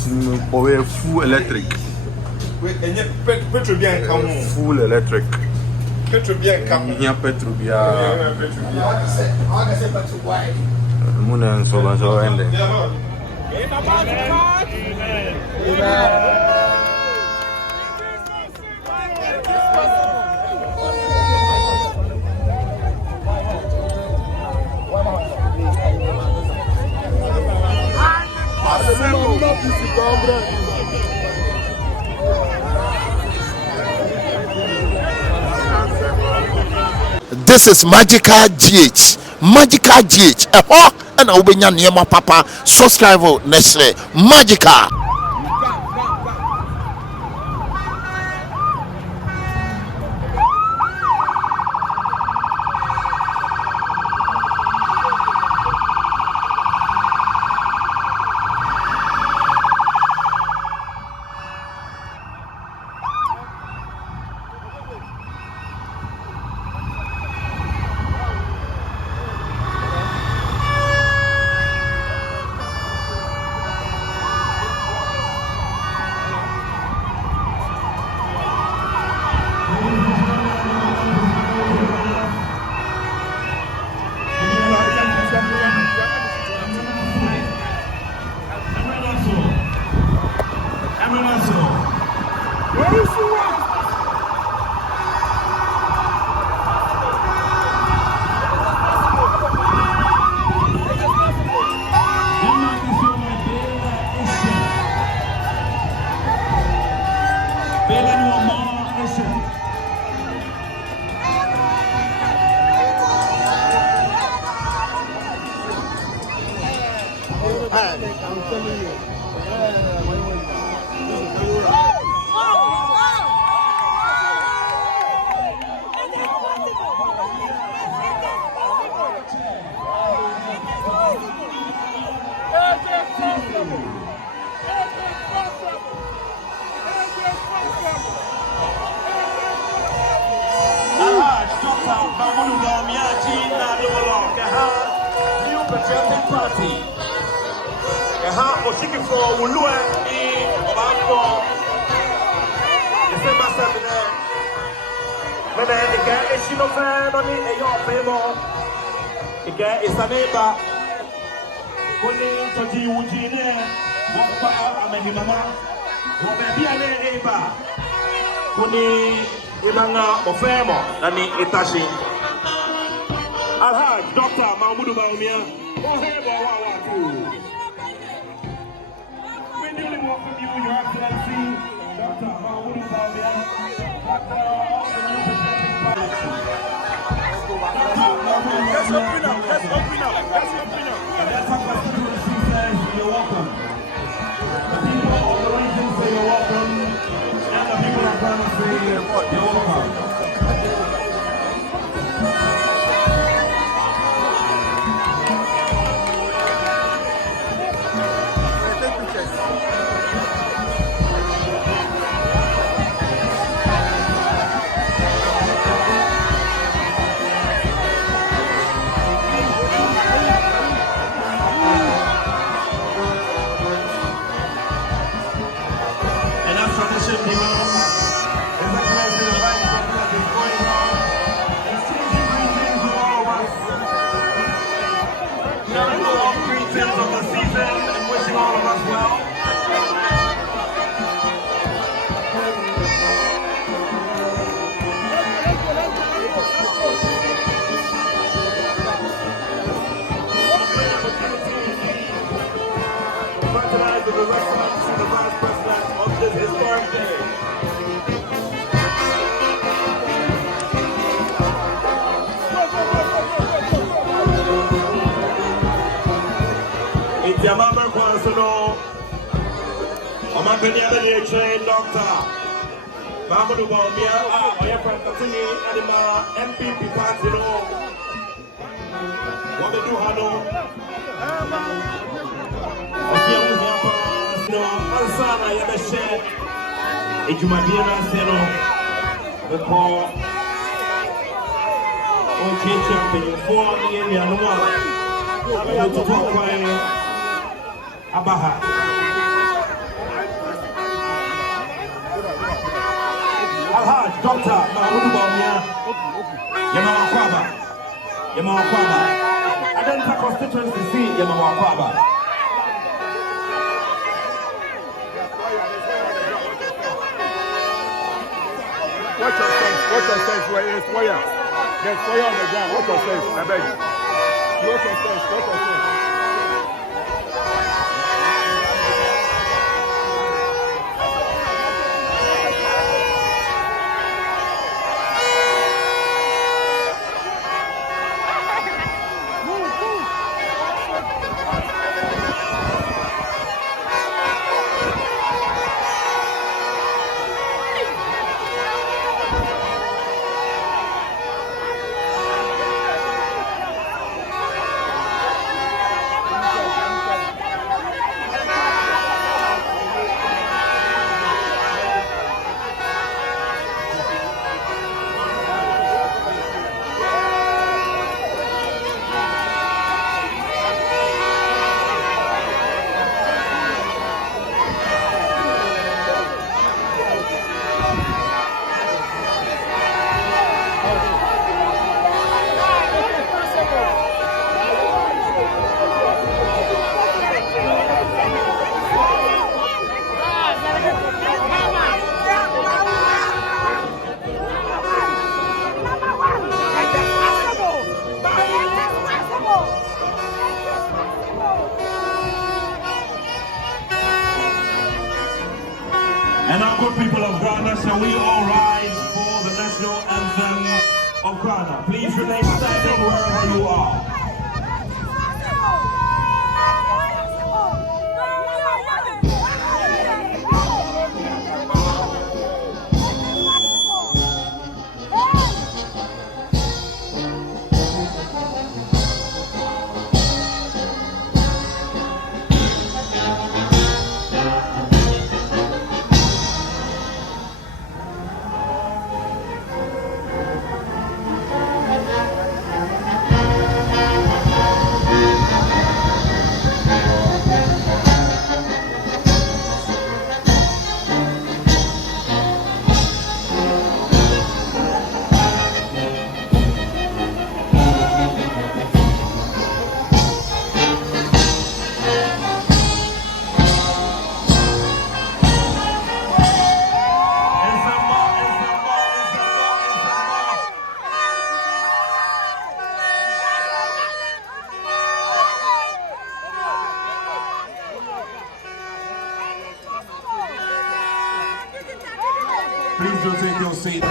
Full electric. Full electric. Here petrol Moon and so on so ending. This is Magical GH. Magical GH. And I'll be near my papa. Subscribe next Magical. Dr. Mahmoud Bawumia. We newly welcome you, Your Excellency, Dr. Mahmoud Bawumia. Let's open up. That's our constituency says you're welcome. The people of the region say you're welcome, and the people of Ghana say you're welcome. Benediction, Dr. Mahmoud Bawumia, MPP party, what we do, Ansana Yabeshe, Ejumadina Seno, the call, Ocheche, for the area, Abaha. Dr. Bawumia, Yama Kwaba. I don't have constituents to see Yama Kwaba. Watch yourself, where there's fire. There's fire on the ground. Watch yourself, I beg you. Watch yourself. And now, good people of Ghana, shall we all rise for the national anthem of Ghana? Please remain standing wherever you are. Please do take your seat.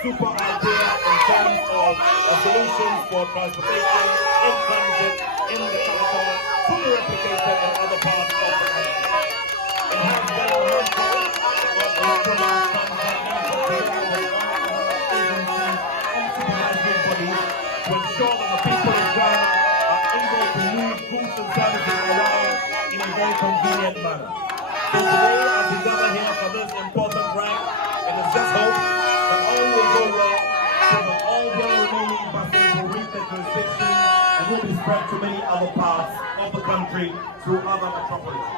Super idea in terms of a solution for transportation in transit in the capital, fully replicated in other parts of the country. It has been a handful of ultramodern agencies and supervisory bodies to ensure that the people of Ghana are able to move goods and services around in a very convenient manner. So today, as we gather here for this important rank, it is just hope that all will go well, so that all the remaining buses will reach their jurisdiction and will be spread to many other parts of the country through other metropolises.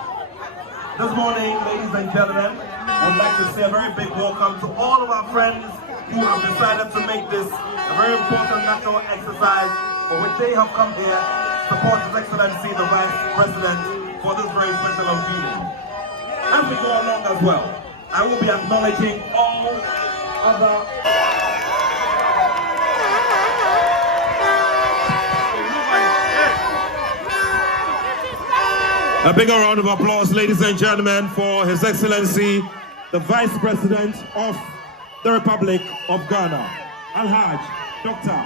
This morning, ladies and gentlemen, I would like to say a very big welcome to all of our friends who have decided to make this a very important national exercise for which they have come here to support His Excellency the Vice President for this very special occasion. As we go along as well, I will be acknowledging all other a bigger round of applause, ladies and gentlemen, for His Excellency the Vice President of the Republic of Ghana, Al-Haj, Dr.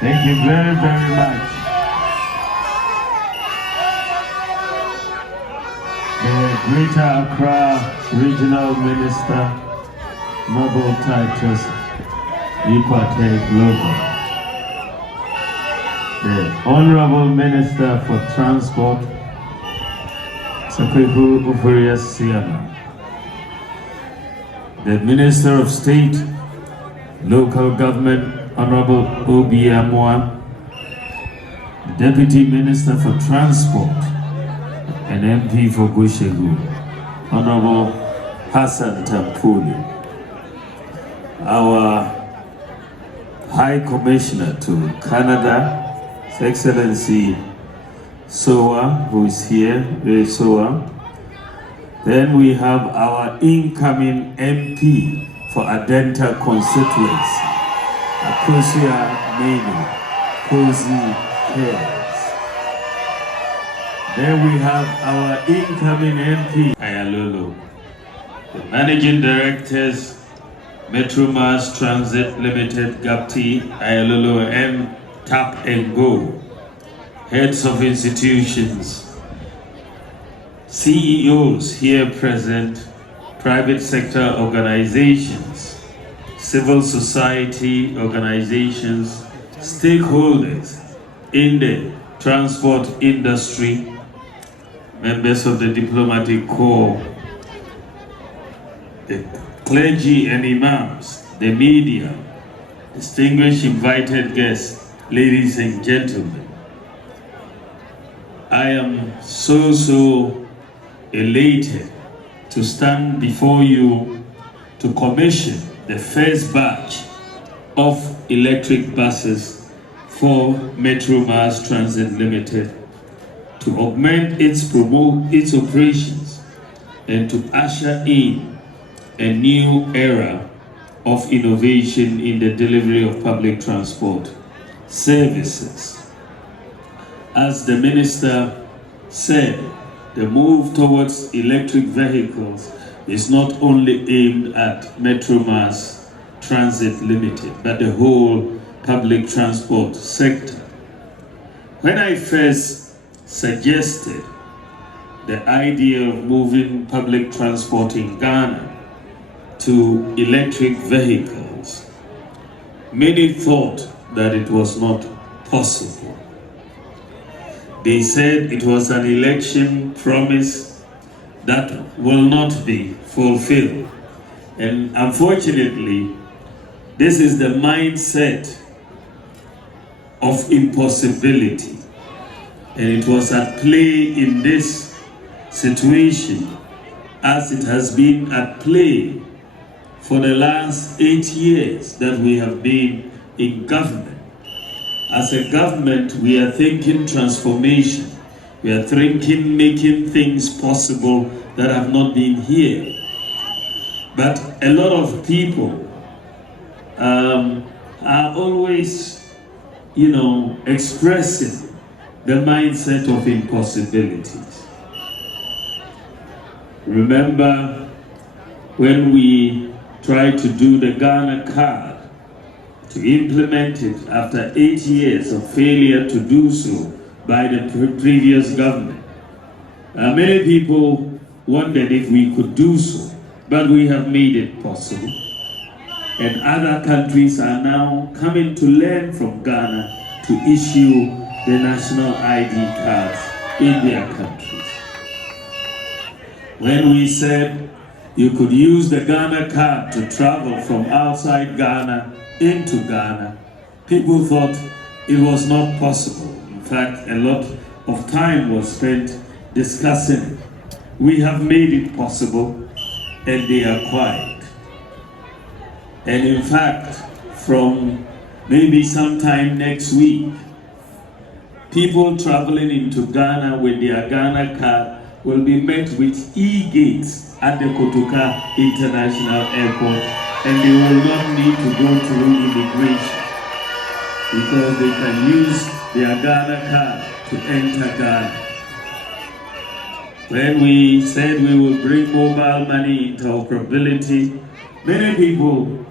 Thank you very, very much. The Greater Accra Regional Minister, Noble Titus Ikwate Global. the Honorable Minister for Transport, Sakweku Ufurias Siana, the Minister of State, Local Government, Honorable Bawumia, the Deputy Minister for Transport and MP for Gushegu, Honorable Hassan Tampuli, our High Commissioner to Canada, His Excellency Soa, who is here, Soa. Then we have our incoming MP for Adenta constituency, Akosia Menu, Kosi Cares. Then we have our incoming MP, Ayalolo, the Managing Directors, Metro Mass Transit Limited, GAPTI, Ayalolo, and Tap and Go, heads of institutions, CEOs here present, private sector organizations, civil society organizations, stakeholders in the transport industry, members of the diplomatic corps, the clergy and imams, the media, distinguished invited guests, ladies and gentlemen. I am so elated to stand before you to commission the first batch of electric buses for Metro Mass Transit Limited to augment its operations and to usher in a new era of innovation in the delivery of public transport services. As the Minister said, the move towards electric vehicles is not only aimed at Metro Mass Transit Limited, but the whole public transport sector. When I first suggested the idea of moving public transport in Ghana to electric vehicles, many thought that it was not possible. They said it was an election promise that will not be fulfilled. And unfortunately, this is the mindset of impossibility. And it was at play in this situation as it has been at play for the last 8 years that we have been in government. As a government, we are thinking transformation. We are thinking making things possible that have not been here. But a lot of people are always, expressing the mindset of impossibilities. Remember when we tried to do the Ghana card, to implement it after 8 years of failure to do so by the previous government. Many people wondered if we could do so, but we have made it possible. And other countries are now coming to learn from Ghana to issue the national ID cards in their countries. When we said you could use the Ghana card to travel from outside Ghana into Ghana, people thought it was not possible. In fact, a lot of time was spent discussing it. We have made it possible, and they are quiet. And in fact, from maybe sometime next week, people traveling into Ghana with their Ghana card will be met with e-gates at the Kotoka International Airport, and they will not need to go through immigration because they can use their Ghana card to enter Ghana. When we said we will bring mobile money interoperability, many people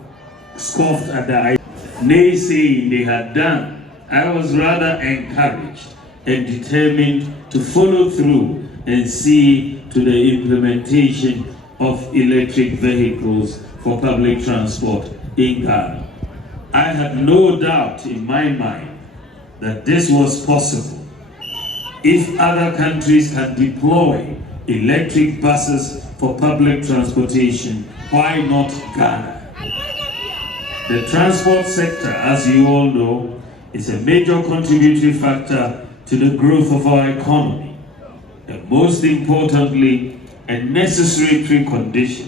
scoffed at the idea. Naysaying they had done. I was rather encouraged and determined to follow through and see to the implementation of electric vehicles for public transport in Ghana. I had no doubt in my mind that this was possible. If other countries can deploy electric buses for public transportation, why not Ghana? The transport sector, as you all know, is a major contributory factor to the growth of our economy, and most importantly, a necessary precondition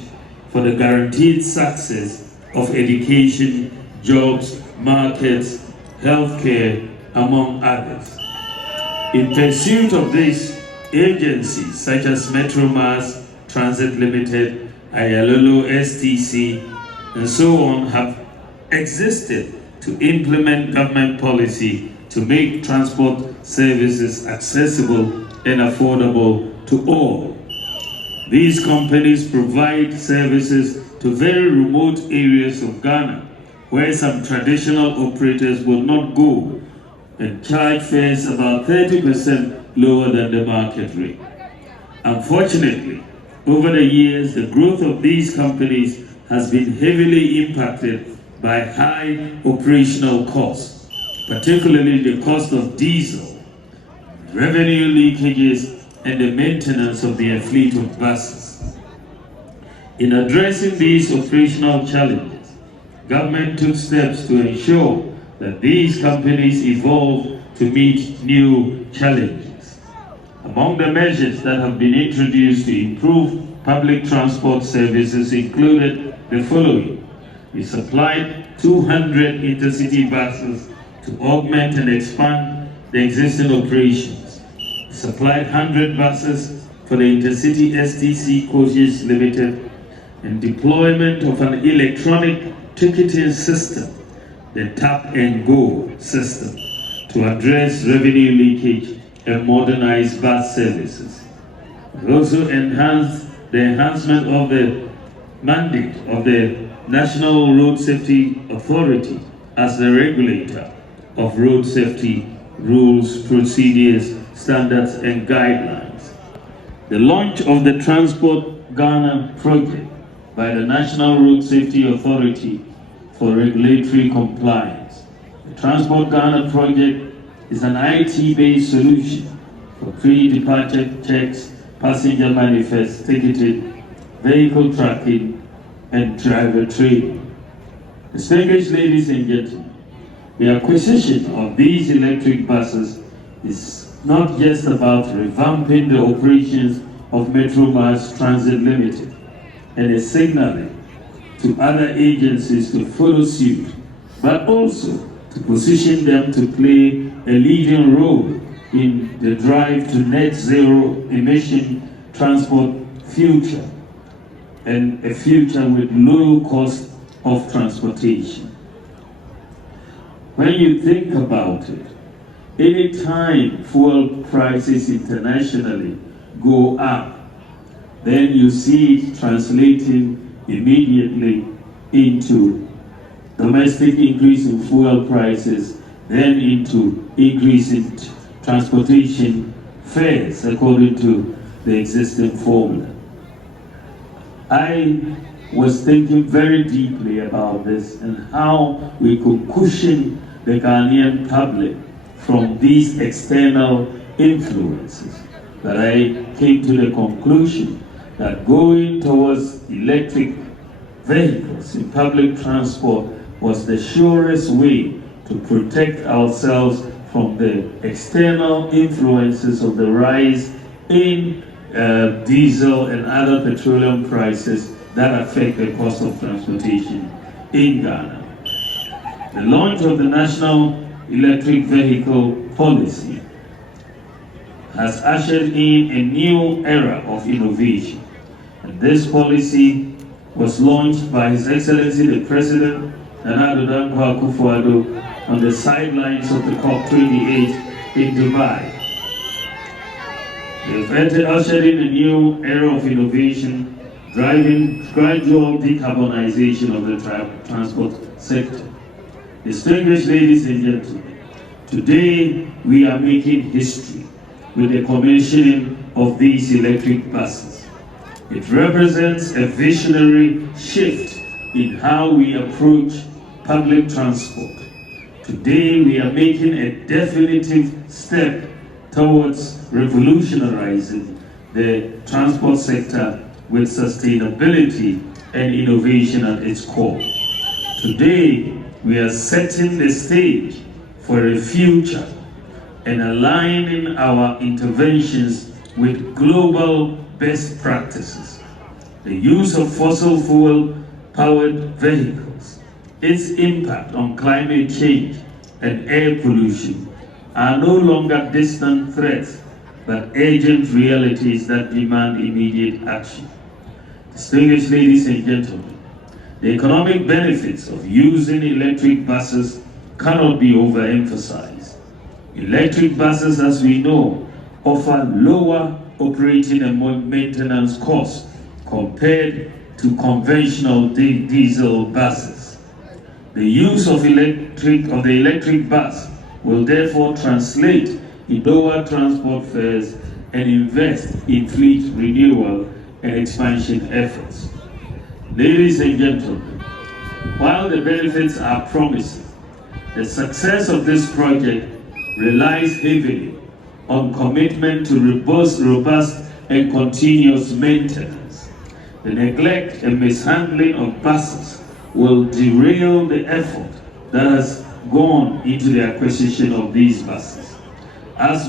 for the guaranteed success of education, jobs, markets, healthcare, among others. In pursuit of this, agencies such as Metro Mass, Transit Limited, Ayalolo, STC, and so on have existed to implement government policy to make transport services accessible and affordable to all. These companies provide services to very remote areas of Ghana, where some traditional operators will not go, and charge fares about 30% lower than the market rate. Unfortunately, over the years, the growth of these companies has been heavily impacted by high operational costs, particularly the cost of diesel, revenue leakages, and the maintenance of their fleet of buses. In addressing these operational challenges, government took steps to ensure that these companies evolve to meet new challenges. Among the measures that have been introduced to improve public transport services included the following. We supplied 200 intercity buses to augment and expand the existing operations. We supplied 100 buses for the Intercity STC Coaches Limited, and deployment of an electronic ticketing system, the Tap and Go system, to address revenue leakage and modernize bus services. We also enhanced the enhancement of the mandate of the National Road Safety Authority as the regulator of road safety rules, procedures, standards, and guidelines. The launch of the Transport Ghana project by the National Road Safety Authority for regulatory compliance. The Transport Ghana project is an IT-based solution for pre-departure checks, passenger manifest, ticketing, vehicle tracking, and driver training. Distinguished ladies and gentlemen, the acquisition of these electric buses is not just about revamping the operations of Metro Mass Transit Limited and is signaling to other agencies to follow suit, but also to position them to play a leading role in the drive to net zero emission transport future, and a future with low cost of transportation. When you think about it, any time fuel prices internationally go up, then you see it translating immediately into domestic increase in fuel prices, then into increase in transportation fares according to the existing formula. I was thinking very deeply about this and how we could cushion the Ghanaian public from these external influences, that I came to the conclusion that going towards electric vehicles in public transport was the surest way to protect ourselves from the external influences of the rise in diesel and other petroleum prices that affect the cost of transportation in Ghana. The launch of the National Electric Vehicle Policy has ushered in a new era of innovation. And this policy was launched by His Excellency the President, Nana Addo Dankwa Akufo-Addo, on the sidelines of the COP28 in Dubai. They've ushered in a new era of innovation, driving gradual decarbonization of the transport sector. Distinguished ladies and gentlemen, today we are making history with the commissioning of these electric buses. It represents a visionary shift in how we approach public transport Today, we are making a definitive step towards revolutionizing the transport sector with sustainability and innovation at its core. Today, we are setting the stage for a future and aligning our interventions with global best practices. The use of fossil fuel-powered vehicles, its impact on climate change and air pollution are no longer distant threats, but urgent realities that demand immediate action. Distinguished ladies and gentlemen, the economic benefits of using electric buses cannot be overemphasized. Electric buses, as we know, offer lower operating and maintenance costs compared to conventional diesel buses. The use of the electric bus will therefore translate in lower transport fares and invest in fleet renewal and expansion efforts. Ladies and gentlemen, while the benefits are promising, the success of this project relies heavily on commitment to robust and continuous maintenance. The neglect and mishandling of buses will derail the effort that has gone into the acquisition of these buses. As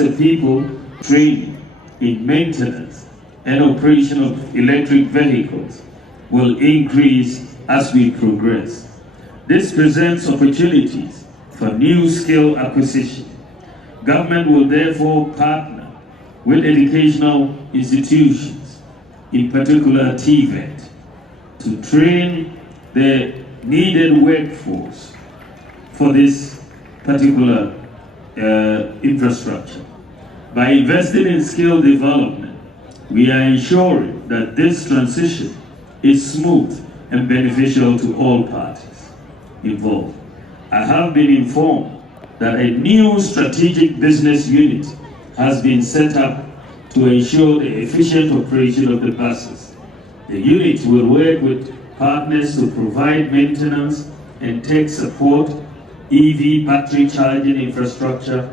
a people, training in maintenance and operation of electric vehicles will increase as we progress. This presents opportunities for new skill acquisition. Government will therefore partner with educational institutions, in particular TVET, to train the needed workforce for this particular infrastructure. By investing in skill development, we are ensuring that this transition is smooth and beneficial to all parties involved. I have been informed that a new strategic business unit has been set up to ensure the efficient operation of the buses. The unit will work with partners to provide maintenance and tech support, EV battery charging infrastructure,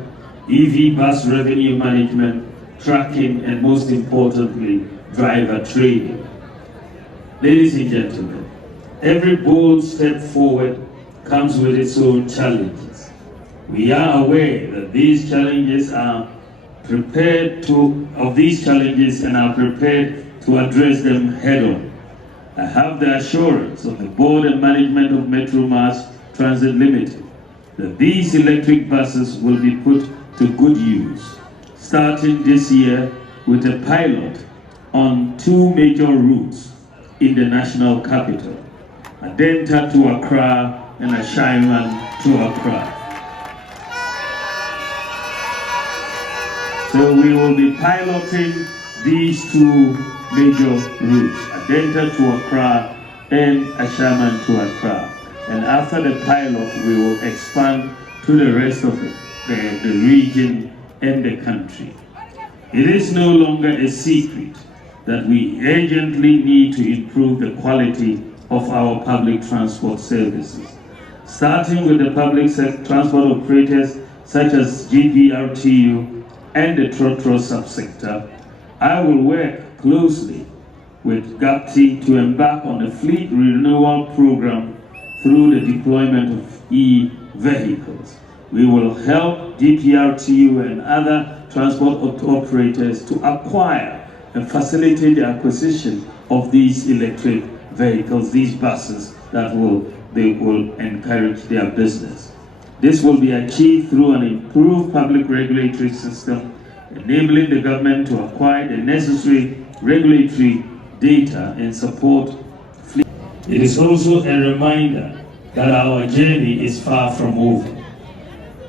EV bus revenue management, tracking, and most importantly, driver training. Ladies and gentlemen, every bold step forward comes with its own challenges. We are aware that these challenges and are prepared to address them head-on. I have the assurance of the board and management of Metro Mass Transit Limited that these electric buses will be put to good use, starting this year with a pilot on 2 major routes in the national capital, Adenta to Accra and Ashaiman to Accra. So we will be piloting these 2 major routes, Adenta to Accra and Ashaiman to Accra. And after the pilot, we will expand to the rest of the region and the country. It is no longer a secret that we urgently need to improve the quality of our public transport services. Starting with the public transport operators such as GPRTU and the Trotro subsector, I will work closely with GAPTI to embark on a fleet renewal program through the deployment of e-vehicles. We will help GPRTU and other transport operators to acquire and facilitate the acquisition of these electric vehicles, these buses that they will encourage their business. This will be achieved through an improved public regulatory system, enabling the government to acquire the necessary regulatory data and support fleet. It is also a reminder that our journey is far from over.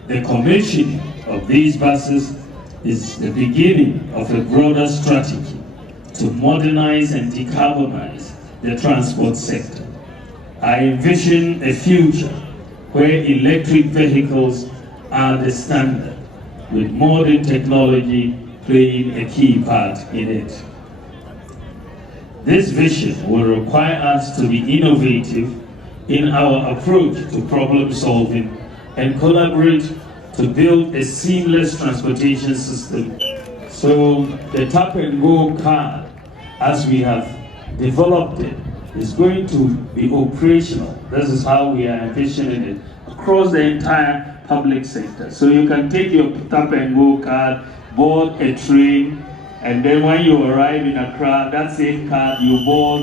The commissioning of these buses is the beginning of a broader strategy to modernize and decarbonize the transport sector. I envision a future where electric vehicles are the standard, with modern technology playing a key part in it. This vision will require us to be innovative in our approach to problem solving and collaborate to build a seamless transportation system. So the tap and go card, as we have developed it, is going to be operational. This is how we are envisioning it across the entire public sector. So you can take your tap and go card, board a train, and then when you arrive in Accra, that same card you board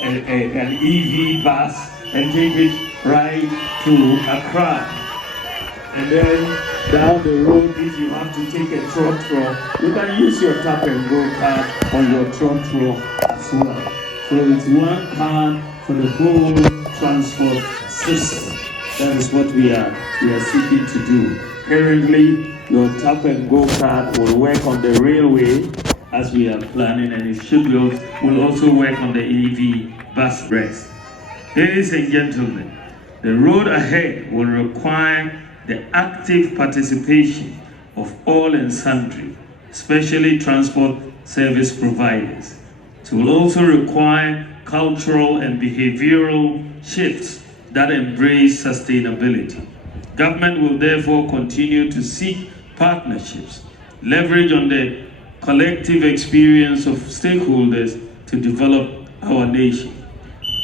an EV bus and take it right to Accra. And then down the road, if you have to take a trotro, you can use your tap and go card on your trotro as well. So it's one card for the whole transport system. That is what we are seeking to do. Currently, your tap and go card will work on the railway as we are planning, and it will also work on the EV bus rest. Ladies and gentlemen, the road ahead will require the active participation of all and sundry, especially transport service providers. It will also require cultural and behavioral shifts that embrace sustainability. Government will therefore continue to seek partnerships, leverage on the collective experience of stakeholders to develop our nation.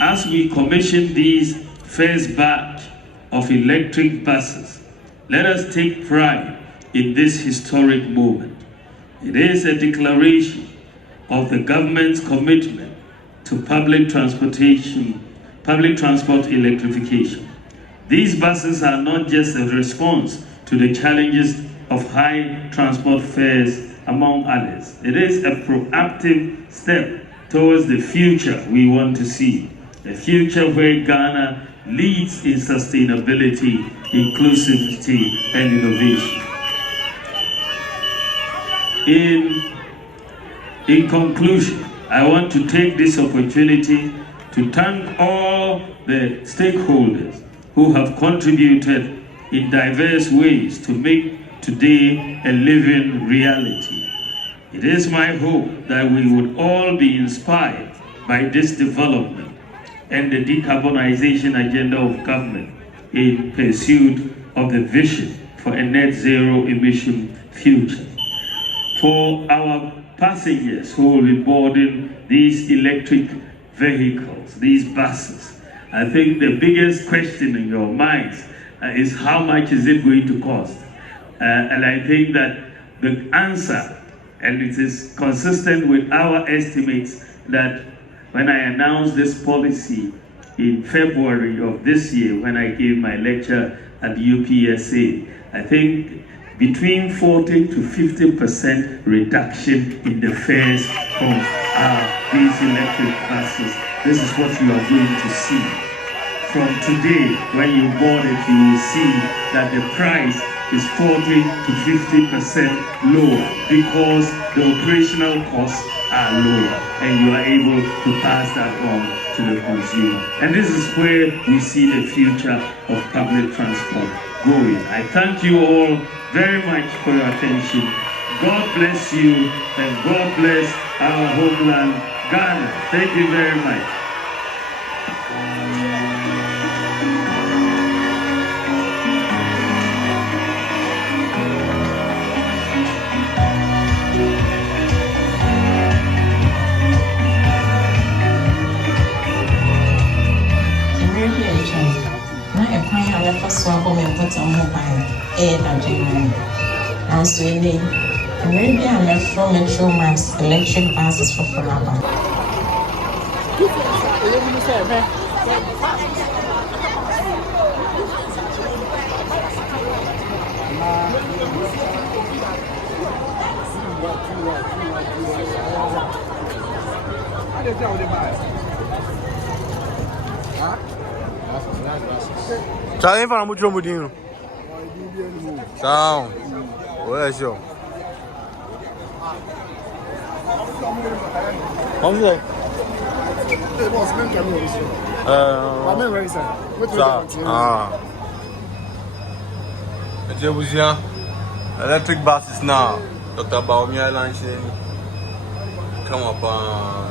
As we commission these first batch of electric buses, let us take pride in this historic moment. It is a declaration of the government's commitment to public transport electrification. These buses are not just a response to the challenges of high transport fares, among others. It is a proactive step towards the future we want to see, a future where Ghana leads in sustainability, inclusivity, and innovation. In conclusion, I want to take this opportunity to thank all the stakeholders who have contributed in diverse ways to make today a living reality. It is my hope that we would all be inspired by this development and the decarbonization agenda of government in pursuit of the vision for a net zero emission future. For our passengers who will be boarding these electric vehicles, these buses, I think the biggest question in your minds is how much is it going to cost? And I think that the answer, and it is consistent with our estimates, that when I announced this policy in February of this year, when I gave my lecture at UPSA, I think between 40 to 50% reduction in the fares from these electric buses. This is what you are going to see. From today, when you board it, you will see that the price is 40 to 50% lower because the operational costs are lower and you are able to pass that on to the consumer. And this is where we see the future of public transport going. I thank you all very much for your attention. God bless you and God bless our homeland, Ghana. Thank you very much. So I come and put on mobile air that generally. And so maybe I'm from Metro Mass electric buses for Fonaba. Charlie para muito mudinho. Tchau. Olha só. Vamos ver. Electric buses now. Dr. Bawumia launching. Come up,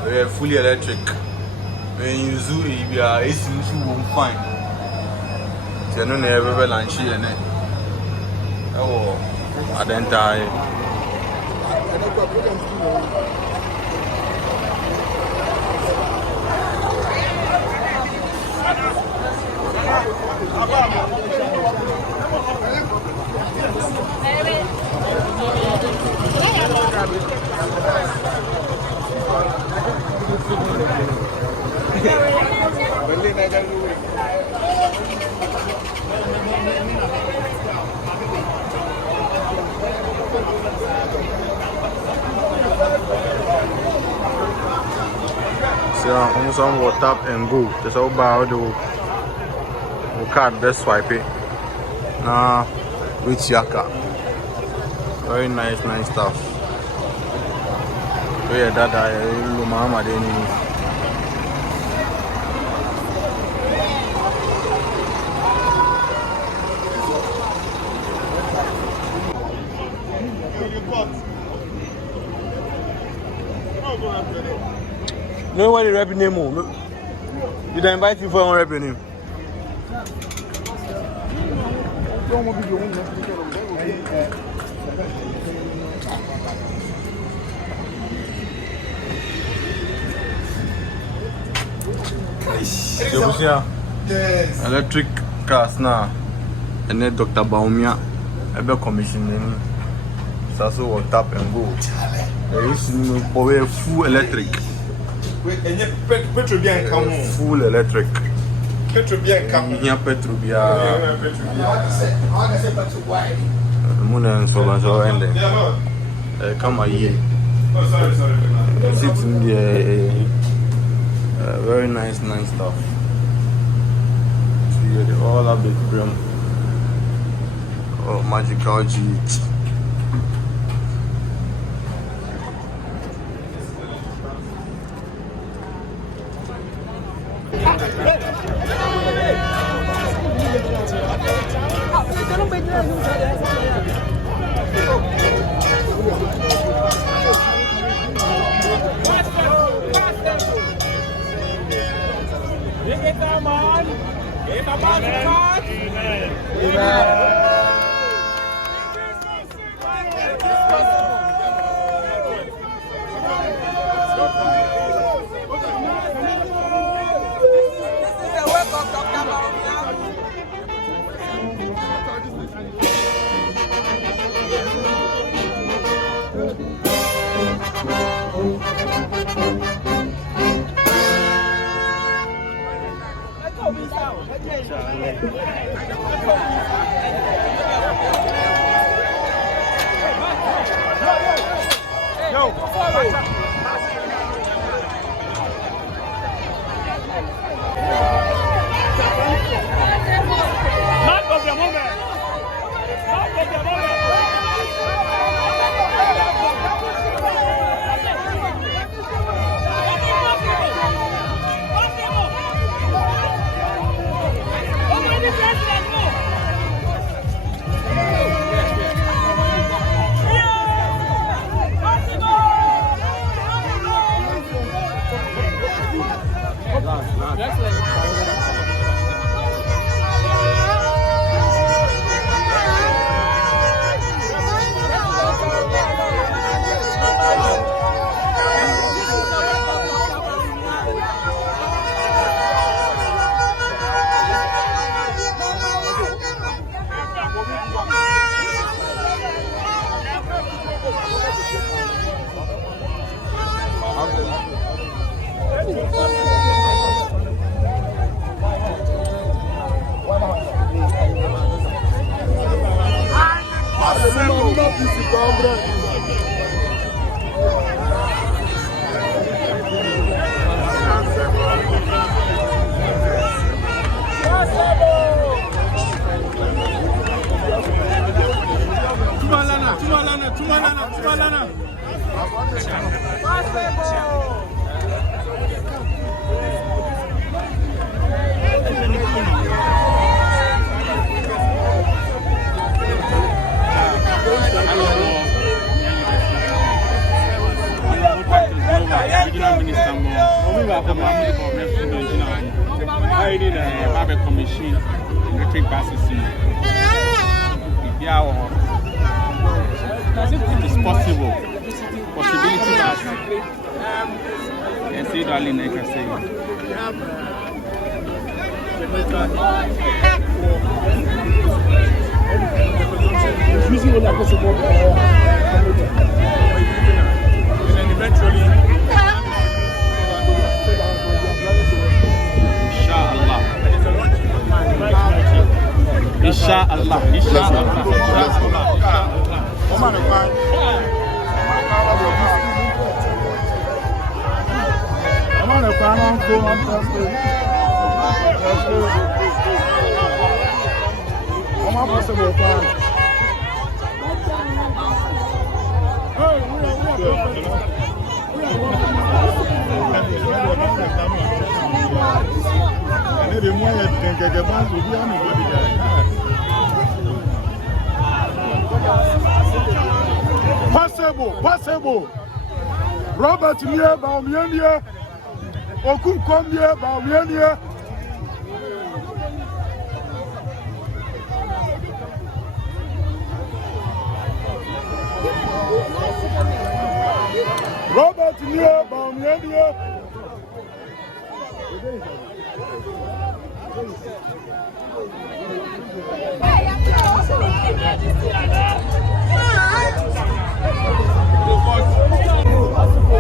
they're fully electric. When you zoom, you are AC, you won't find. You don't ever launch here. Oh, identify. So almost on what tap and go. Just how bad the card best swipe it. Nah, with yaka. Very nice stuff. So yeah, that Mama Deni. No one revenue more. Did I invite you for one revenue? Yes. Electric cars now. And then Dr. Bawumia ever commissioning. It's also what tap and go. There is no power full electric. Petrol bien come on. Full electric. Petrol bien come on. Here petrol bia. Muna solar so ending. Come here. Sorry. Sit in the very nice stuff. See all a big brim. Oh, magical G. Yeah, it's possible. Possibility that individually I can say. Eventually, Inshallah. Possible. Robert near Bawumia, Oku come near Bawumia. Robert near Bawumia.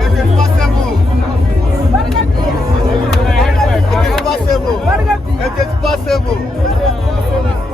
It is possible. It is possible.